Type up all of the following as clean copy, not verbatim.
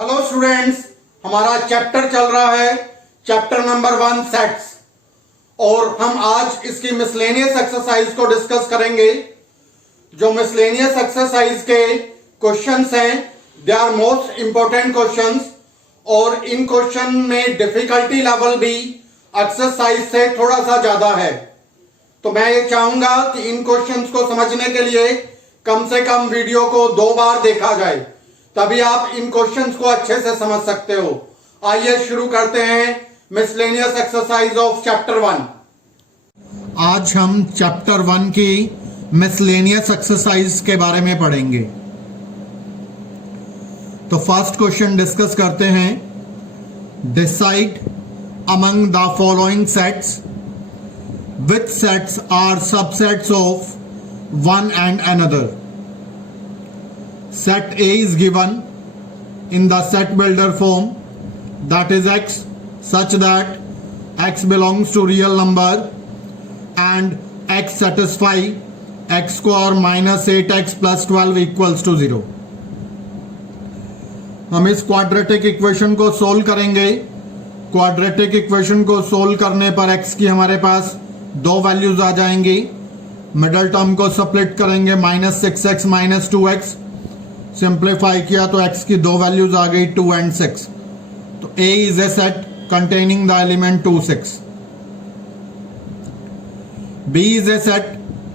Hello students, हमारा chapter चल रहा है चैप्टर नंबर 1 सेट्स और हम आज इसकी मिसलेनियस एक्सरसाइज को डिस्कस करेंगे। जो मिसलेनियस एक्सरसाइज के क्वेश्चंस हैं they are most important questions और इन क्वेश्चन में डिफिकल्टी लेवल भी एक्सरसाइज से थोड़ा सा ज्यादा है। तो मैं ये चाहूंगा कि इन क्वेश्चंस को समझने के लिए कम से कम वीडियो को 2 बार देखा जाए, तभी आप इन क्वेश्चंस को अच्छे से समझ सकते हो। आइए शुरू करते हैं मिसलेनियस एक्सरसाइज ऑफ चैप्टर 1। आज हम चैप्टर 1 की मिसलेनियस एक्सरसाइज के बारे में पढ़ेंगे। तो फर्स्ट क्वेश्चन डिस्कस करते हैं। Decide among the following sets which sets are subsets of one and another. Set A is given in the set builder form, that is x, such that x belongs to real number and x satisfy x square minus 8x plus 12 equals to 0. हम इस quadratic equation को solve करेंगे। Quadratic equation को solve करने पर x की हमारे पास 2 values आ जाएंगी। मिडल टर्म को स्प्लिट करेंगे, -6x -2x। सिंप्लीफाई किया तो x की 2 वैल्यूज आ गई 2 and 6। तो A is a set containing the element 2 6। B is a set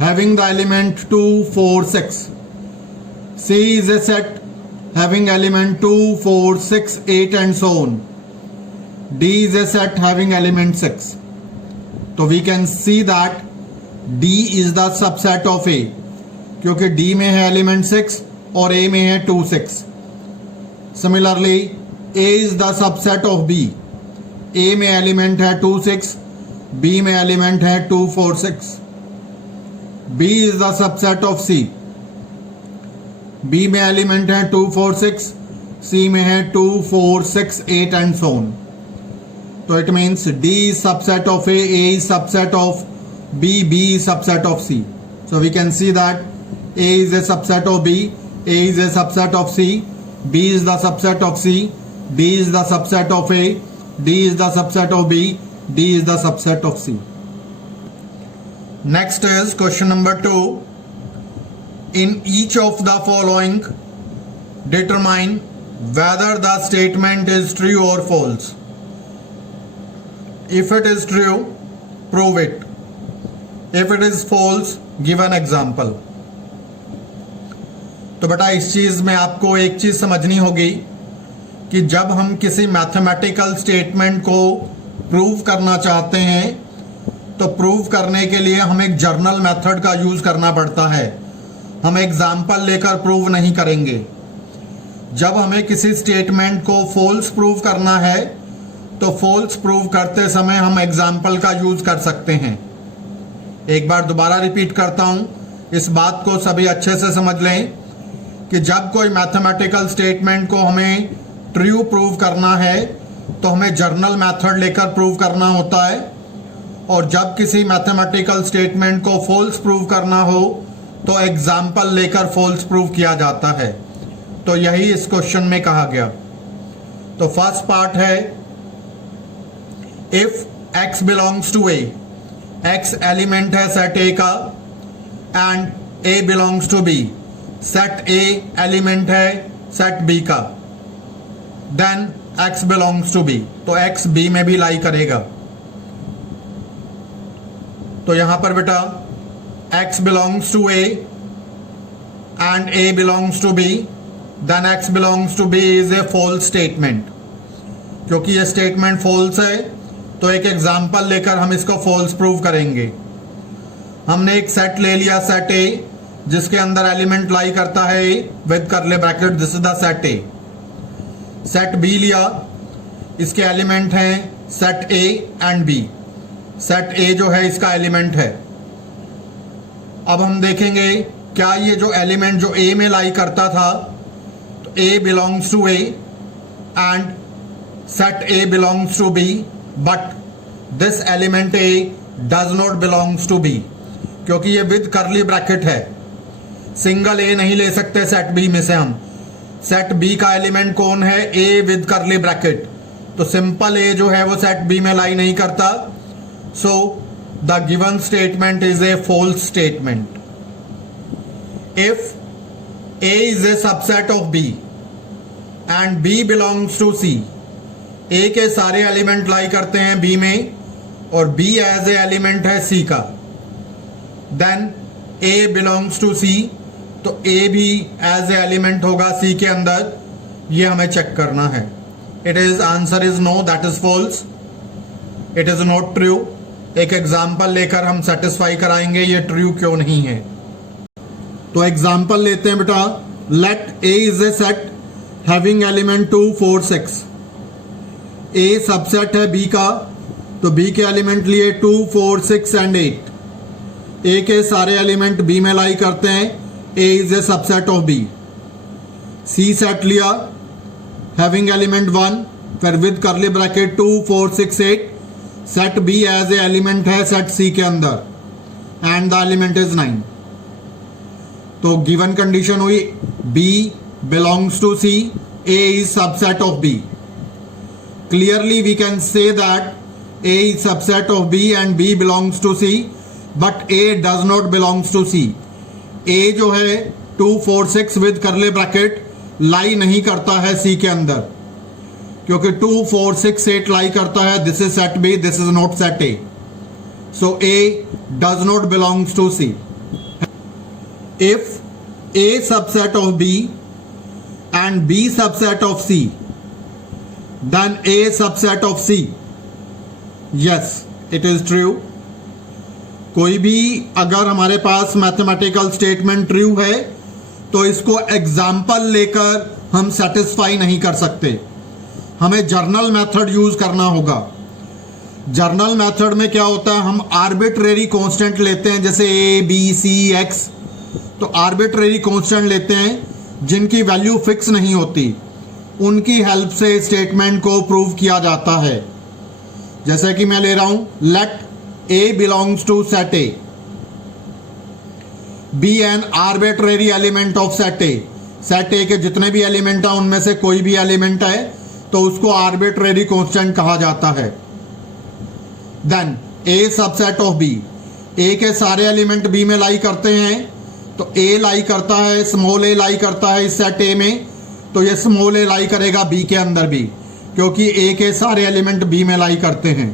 having the element 2 4 6। C is a set having element 2 4 6 8 and so on. D is a set having element 6. तो we can see that D is the subset of A, क्योंकि D में है element 6 और A में है 2 6। Similarly A is the subset of B. A में element है 2 6, B में एलिमेंट है 2 4 6। B is the subset of C. B में एलिमेंट है 2 4 6, C में है 2 4 6 8 and so on. तो it means D is subset of A is subset of B is subset of C. So we can see that A is a subset of B, A is a subset of C, B is the subset of C, D is the subset of A, D is the subset of B, D is the subset of C. Next is question number 2. In each of the following, determine whether the statement is true or false. If it is true, prove it. If it is false, give an example. तो बेटा इस चीज में आपको एक चीज समझनी होगी कि जब हम किसी मैथमेटिकल स्टेटमेंट को प्रूव करना चाहते हैं तो प्रूव करने के लिए हम एक जर्नल मेथड का यूज करना पड़ता है। हम एग्जाम्पल लेकर प्रूव नहीं करेंगे। जब हमें किसी स्टेटमेंट को फॉल्स प्रूव करना है तो फॉल्स प्रूव करते समय हम एग्जाम्पल का यूज कर सकते हैं। एक बार दोबारा रिपीट करता हूं, इस बात को सभी अच्छे से समझ लें कि जब कोई मैथमेटिकल स्टेटमेंट को हमें ट्रू प्रूव करना है तो हमें जर्नल मेथड लेकर प्रूव करना होता है, और जब किसी मैथमेटिकल स्टेटमेंट को फॉल्स प्रूव करना हो तो एग्जाम्पल लेकर फॉल्स प्रूव किया जाता है। तो यही इस क्वेश्चन में कहा गया। तो फर्स्ट पार्ट है, if x belongs to A, x element है सेट A का and A belongs to B, set A element है सेट B का, then x belongs to B, तो x B में भी लाई करेगा। तो यहां पर बेटा x belongs to A and A belongs to B, then x belongs to B is a false statement. क्योंकि ये स्टेटमेंट फॉल्स है तो एक एग्जाम्पल लेकर हम इसको फॉल्स प्रूव करेंगे। हमने एक सेट ले लिया सेट A जिसके अंदर एलिमेंट लाई करता है A विद करले bracket, this is the set A। Set B लिया, इसके एलिमेंट हैं set A and B। Set A जो है इसका एलिमेंट है। अब हम देखेंगे क्या ये जो एलिमेंट जो A में लाई करता था तो A belongs to A and set A belongs to B, but this element A does not belongs to B, क्योंकि ये विद करली ब्रैकेट है। सिंगल A नहीं ले सकते सेट B में से हम, सेट बी का एलिमेंट कौन है? A with curly bracket. तो सिंपल ए जो है वो सेट बी में लाई नहीं करता, so the given statement is a false statement. If A is a subset of B and B belongs to C, A के सारे एलिमेंट लाई करते हैं बी में और बी एज ए एलिमेंट है सी का, then A belongs to C, तो ए भी एज ए एलिमेंट होगा सी के अंदर, ये हमें चेक करना है। It is answer is no, that is false, it is not true. एक एग्जाम्पल लेकर हम सेटिस्फाई कराएंगे ये ट्रू क्यों नहीं है। तो एग्जाम्पल लेते हैं बेटा, let A is a set having element 2 4 6। A subset है बी का, तो बी के एलिमेंट लिए 2 4 6 एंड 8। ए के सारे एलिमेंट बी में लाई करते हैं, A is a subset of B. C set लिया हैविंग एलिमेंट 1, फिर with curly bracket 2 4 6 8, set B as a element है सेट सी के अंदर एंड द एलिमेंट इज 9। तो गिवन कंडीशन हुई B belongs to C, A is subset of B. Clearly we can say that A is subset of B and B belongs to C, but A does not belongs to C. ए जो है 2 4 6 with curly bracket लाई नहीं करता है सी के अंदर, क्योंकि 2 4 6 8 lie करता है, this is set B, this is not set A, so A does not belongs to C. If A subset of B and B subset of C, then A subset of C, yes it is true. कोई भी अगर हमारे पास mathematical statement true है तो इसको example लेकर हम satisfy नहीं कर सकते, हमें जर्नल मेथड यूज करना होगा। जर्नल मेथड में क्या होता है, हम आर्बिट्रेरी कांस्टेंट लेते हैं, जैसे ए बी सी एक्स, तो आर्बिट्रेरी कांस्टेंट लेते हैं जिनकी वैल्यू फिक्स नहीं होती, उनकी हेल्प से स्टेटमेंट को प्रूव किया जाता है। जैसे कि मैं ले रहा हूं, let A belongs to set A, be an arbitrary element of set A. Set A के जितने भी एलिमेंट है उनमें से कोई भी एलिमेंट है तो उसको आर्बिट्रेरी कांस्टेंट कहा जाता है। Then A subset of B, A के सारे एलिमेंट बी में लाई करते हैं, तो ए लाई करता है, स्मॉल ए लाई करता है इस सेट ए में, तो ये स्मॉल ए लाई करेगा बी के अंदर भी, क्योंकि ए के सारे एलिमेंट बी में लाई करते हैं।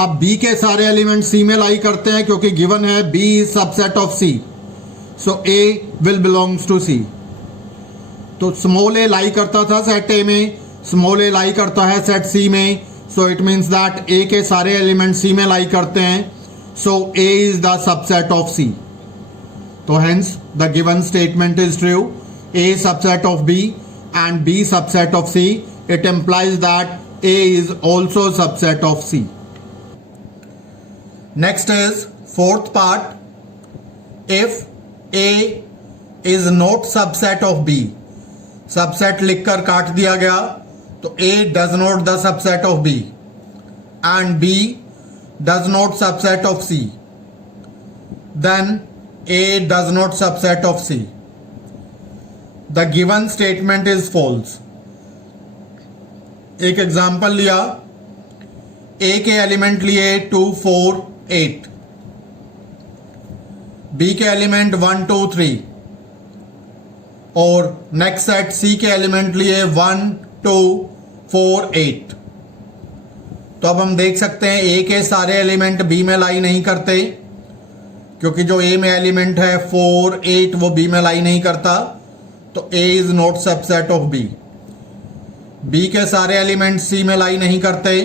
अब बी के सारे एलिमेंट सी में लाई करते हैं, क्योंकि गिवन है B is subset of C, so A will belongs to C. तो स्मॉल ए लाई करता था सेट ए में, स्मॉल ए लाई करता है सेट सी में, so it means that A के सारे एलिमेंट सी में लाई करते हैं, so A is the subset of C. तो hence the given statement is true, A subset of B and B subset of C, it implies that A is also subset of C. Next is fourth part. If A is not subset of B, subset लिखकर काट दिया गया, तो A does not the subset of B and B does not subset of C, then A does not subset of C. The given statement is false. एक example लिया, A के element लिए 2 4 8, B के एलिमेंट 1 2 3 और next set C के element लिए 1 2 4 8। तो अब हम देख सकते हैं A के सारे एलिमेंट B में लाई नहीं करते, क्योंकि जो A में एलिमेंट है 4 8 वो B में लाई नहीं करता, तो A is not subset of B। B के सारे एलिमेंट C में लाई नहीं करते,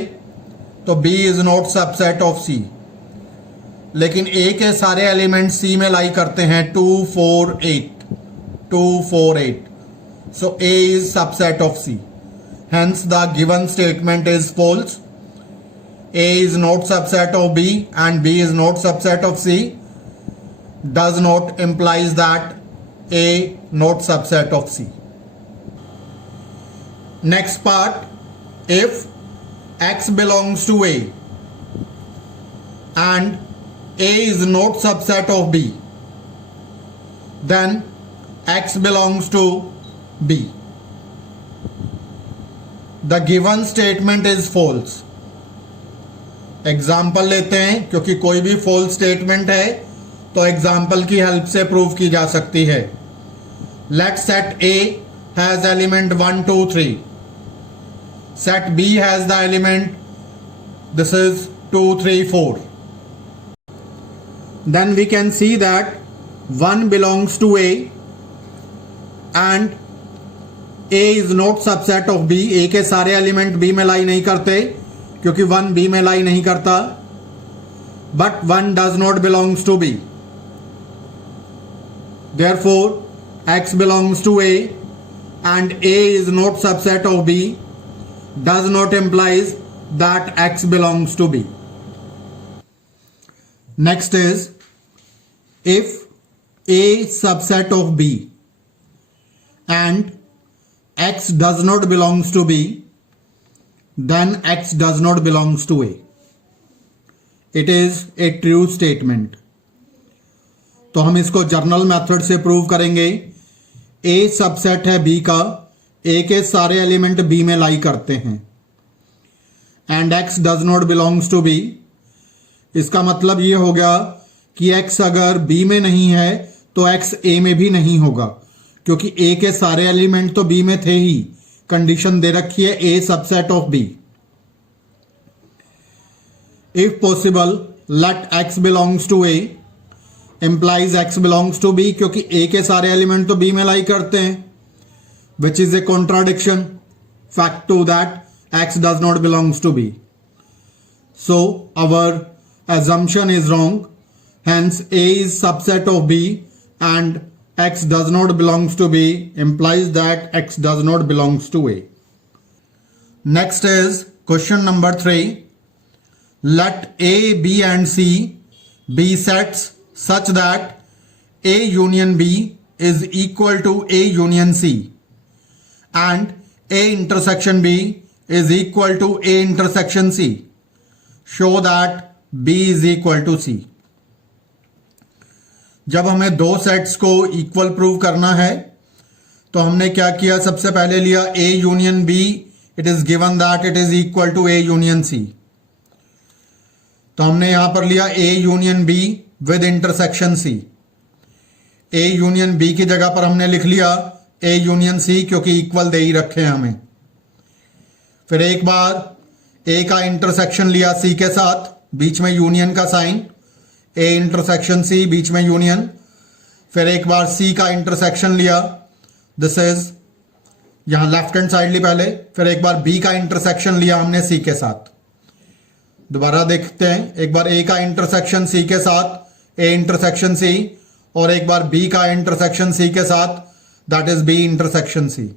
तो B is not subset of C। लेकिन A के सारे एलिमेंट C में लाई करते हैं 2 4 8 2 4 8, so A is subset of C। Hence the given statement is false. A is not subset of B and B is not subset of C does not implies that A not subset of C. Next part, if X belongs to A and A is not subset of B, then X belongs to B. The given statement is false. Example लेते हैं, क्योंकि कोई भी false statement है तो example की help से prove की जा सकती है. Let set A has element 1 2 3. Set B has the element, this is 2 3 4. Then we can see that 1 belongs to A and A is not subset of B. A के सारे element B में lie नहीं करते, क्योंकि 1 B में lie नहीं करता. But 1 does not belongs to B. Therefore, X belongs to A and A is not subset of B does not implies that X belongs to B. Next is, if A subset of B and X does not belongs to B, then X does not belongs to A. It is a true statement. तो हम इसको journal method से prove करेंगे. A subset है B का, A के सारे element B में लाई करते हैं, and X does not belongs to B. इसका मतलब ये हो गया कि X अगर B में नहीं है तो X A में भी नहीं होगा, क्योंकि A के सारे एलिमेंट तो B में थे ही. कंडीशन दे रखी है A subset of B. If possible let X belongs to A implies X belongs to B, क्योंकि A के सारे एलिमेंट तो B में लाई करते हैं, which is a contradiction fact to that X does not belongs to B. So our assumption is wrong. Hence A is subset of B and X does not belongs to B implies that X does not belongs to A. Next is question number 3. Let A, B and C be sets such that A union B is equal to A union C and A intersection B is equal to A intersection C. Show that B is equal to C. जब हमें दो sets को equal prove करना है तो हमने क्या किया, सबसे पहले लिया A union B. It is given that it is equal to A union C. तो हमने यहां पर लिया A union B with intersection C. A union B की जगह पर हमने लिख लिया A यूनियन C, क्योंकि इक्वल दे ही रखे हैं हमें. फिर एक बार A का इंटरसेक्शन लिया C के साथ, बीच में यूनियन का साइन, A इंटरसेक्शन C, बीच में यूनियन. फिर एक बार C का इंटरसेक्शन लिया, दिस इज यहां लेफ्ट हैंड साइड ली पहले. फिर एक बार B का इंटरसेक्शन लिया हमने C के साथ. दोबारा देखते हैं, एक बार A का इंटरसेक्शन C के साथ A इंटरसेक्शन C, और एक बार B का इंटरसेक्शन C के साथ, that is B intersection C.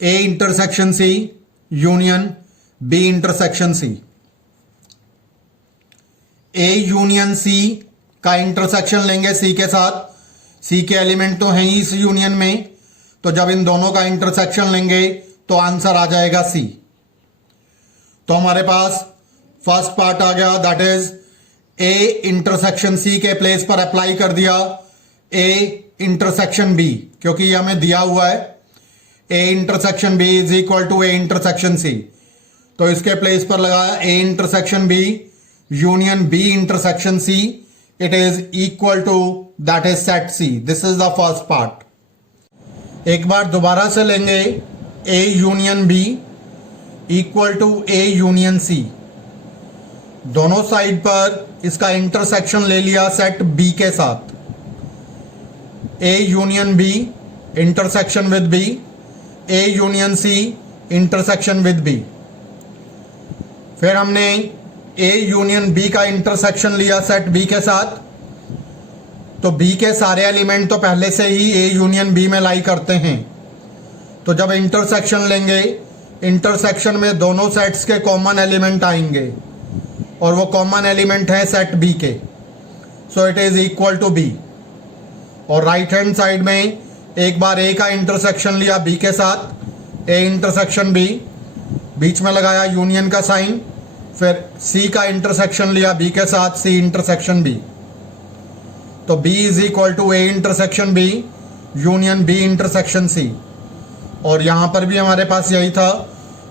A intersection C union B intersection C. A union C का इंटरसेक्शन लेंगे C के साथ. C के एलिमेंट तो हैं ही इस यूनियन में, तो जब इन दोनों का इंटरसेक्शन लेंगे तो आंसर आ जाएगा C. तो हमारे पास फर्स्ट पार्ट आ गया, that is A intersection C के प्लेस पर अप्लाई कर दिया A इंटरसेक्शन B, क्योंकि ये हमें दिया हुआ है A intersection B is equal to A intersection C. तो इसके प्लेस पर लगाया A intersection B union B intersection C. It is equal to, that is set C. This is the first part. एक बार दोबारा से लेंगे A union B equal to A union C. दोनों साइड पर इसका इंटरसेक्शन ले लिया सेट B के साथ. A union B intersection with B, A union C intersection with B. फिर हमने A यूनियन B का इंटरसेक्शन लिया सेट B के साथ. तो B के सारे एलिमेंट तो पहले से ही A यूनियन B में लाई करते हैं, तो जब इंटरसेक्शन लेंगे, इंटरसेक्शन में दोनों सेट्स के कॉमन एलिमेंट आएंगे, और वो कॉमन एलिमेंट है सेट B के. So it is equal to B. और राइट हैंड साइड में एक बार A का इंटरसेक्शन लिया B के साथ, A इंटरसेक्शन B, बीच में लगाया यूनियन का साइन. फिर C का इंटरसेक्शन लिया B के साथ, C इंटरसेक्शन B. तो B is equal to A intersection B union B intersection C, और यहां पर भी हमारे पास यही था,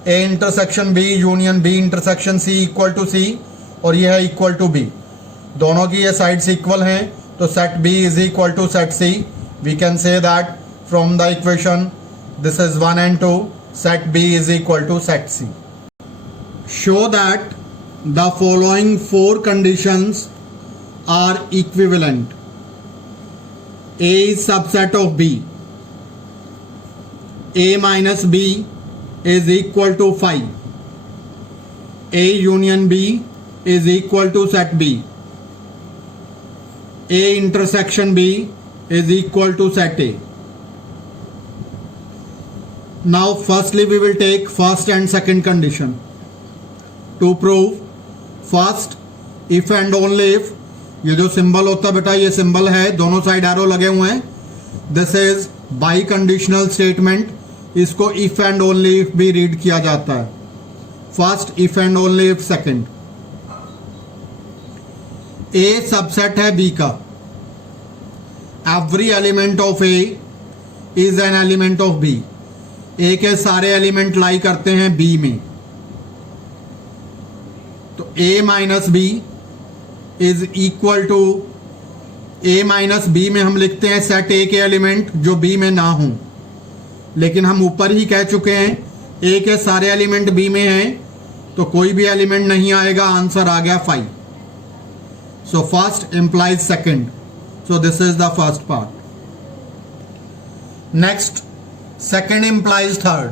A intersection B union B intersection C equal to C, और यह है इक्वल टू बी। दोनों की ये साइड्स इक्वल हैं, तो set B is equal to set C. We can say that from the equation this is 1 and 2, set B is equal to set C. Show that the following 4 conditions are equivalent. A is subset of B. A minus B is equal to 5. A union B is equal to set B. A intersection B is equal to set A. Now firstly we will take first and second condition. To prove first, if and only if, ये जो symbol होता है बेटा, ये symbol है, दोनों side arrow लगे हुए हैं, this is biconditional statement. इसको इफ एंड ओनली इफ भी रीड किया जाता है। First if and only if, second A subset है बी का। Every element of A is an element of B. A के सारे एलिमेंट लाई करते हैं बी में, तो A minus B is equal to, A minus B में हम लिखते हैं सेट ए के एलिमेंट जो बी में ना हो, लेकिन हम ऊपर ही कह चुके हैं ए के सारे एलिमेंट बी में हैं, तो कोई भी एलिमेंट नहीं आएगा, आंसर आ गया 5। So first implies second, so this is the first part. Next, second implies third.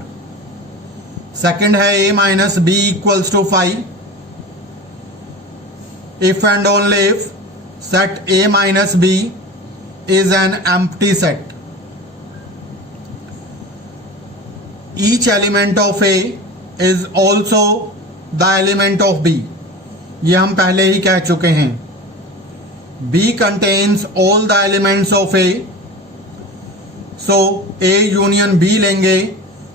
Second है a minus B equals to 5 if and only if set a minus B is an empty set. Each element of a is also the element of b। ये हम पहले ही कह चुके हैं। b contains all the elements of a, so A union B लेंगे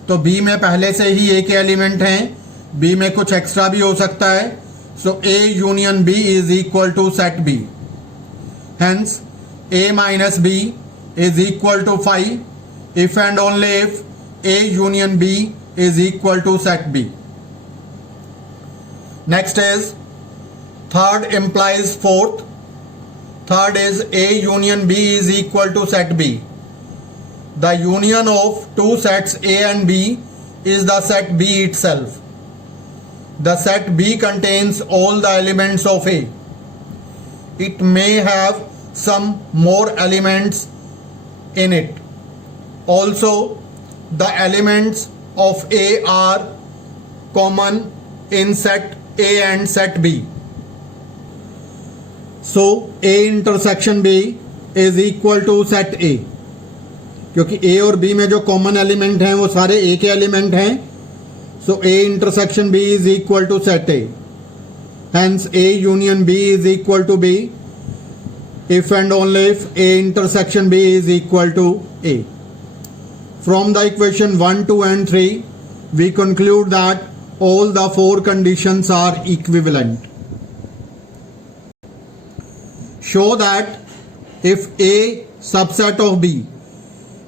तो B में पहले से ही ए के एलिमेंट हैं, बी में कुछ एक्स्ट्रा भी हो सकता है, so A union B is equal to set B. Hence A minus B is equal to 5 if and only if A union B is equal to set B. Next is third implies fourth. Third is A union B is equal to set B. The union of two sets A and B is the set B itself. The set B contains all the elements of A. It may have some more elements in it. Also, the elements of A are common in set A and set B. So A intersection B is equal to set A. क्योंकि A और B में जो common element हैं वो सारे A के element हैं, so A intersection B is equal to set A. Hence A union B is equal to B if and only if A intersection B is equal to A. From the equation 1, 2 and 3 we conclude that all the four conditions are equivalent. Show that if A subset of B,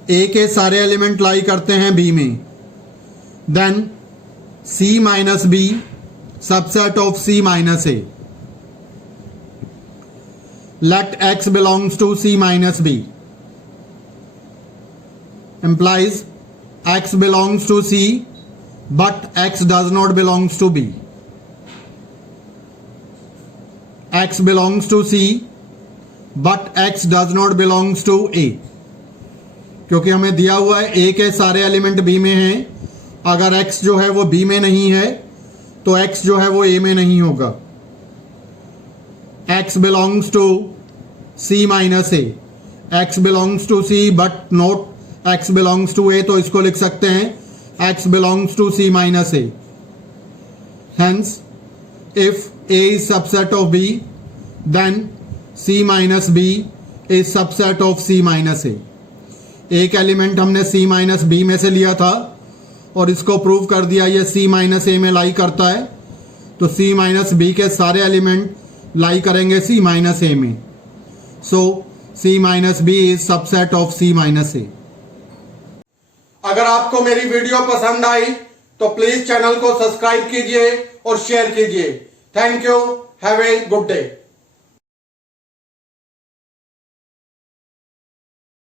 A के सारे element lie करते हैं B में, then C minus B subset of C minus A. Let X belongs to C minus B. Implies X belongs to C but X does not belongs to B. X belongs to C but X does not belongs to A. क्योंकि हमें दिया हुआ है A के सारे element B में हैं, अगर X जो है वो B में नहीं है तो X जो है वो A में नहीं होगा. X belongs to C minus A. X belongs to C but not X belongs to A, तो इसको लिख सकते हैं X belongs to C minus A. Hence, if A is subset of B, then C minus B is subset of C minus A. एक element हमने C minus B में से लिया था और इसको प्रूव कर दिया ये C माइनस A में लाई करता है, तो C माइनस B के सारे एलिमेंट लाई करेंगे C माइनस A में. सो C minus B is subset of C minus A. अगर आपको मेरी वीडियो पसंद आई तो प्लीज चैनल को सब्सक्राइब कीजिए और शेयर कीजिए। Thank you. Have a good day.